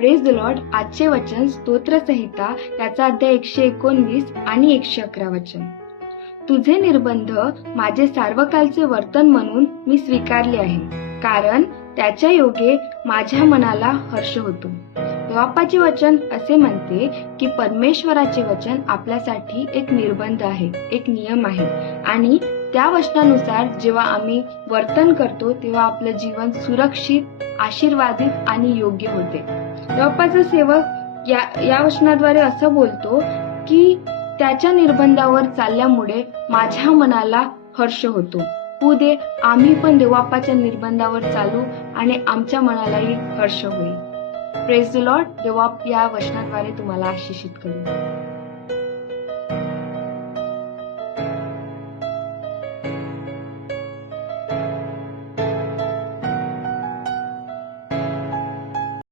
Praise the Lord. आजचे वचन स्तोत्र संहिता याचा अध्याय 119 आणि 111 वचन. तुझे निर्बंध माझे सार्वकालचे वर्तन म्हणून मी स्वीकारले आहे, कारण त्याच्या योगे माझ्या मनाला हर्ष होतो. बाप्पाचे वचन असे म्हणते की परमेश्वराचे वचन आपल्यासाठी एक निर्बंध आहे, एक नियम आहे, आणि त्या वचनानुसार जेव्हा आम्ही वर्तन करतो तेव्हा आपलं जीवन सुरक्षित, आशीर्वादित आणि योग्य होते. बाप्पाचा सेवक या वचनाद्वारे असं बोलतो की त्याच्या निर्बंधावर चालल्यामुळे माझ्या मनाला हर्ष होतो. होऊ दे आम्ही पण देवाप्पाच्या निर्बंधावर चालू आणि आमच्या मनालाही हर्ष होईल. Praise the Lord. देवा या वचनाद्वारे तुम्हाला आशीषित करू.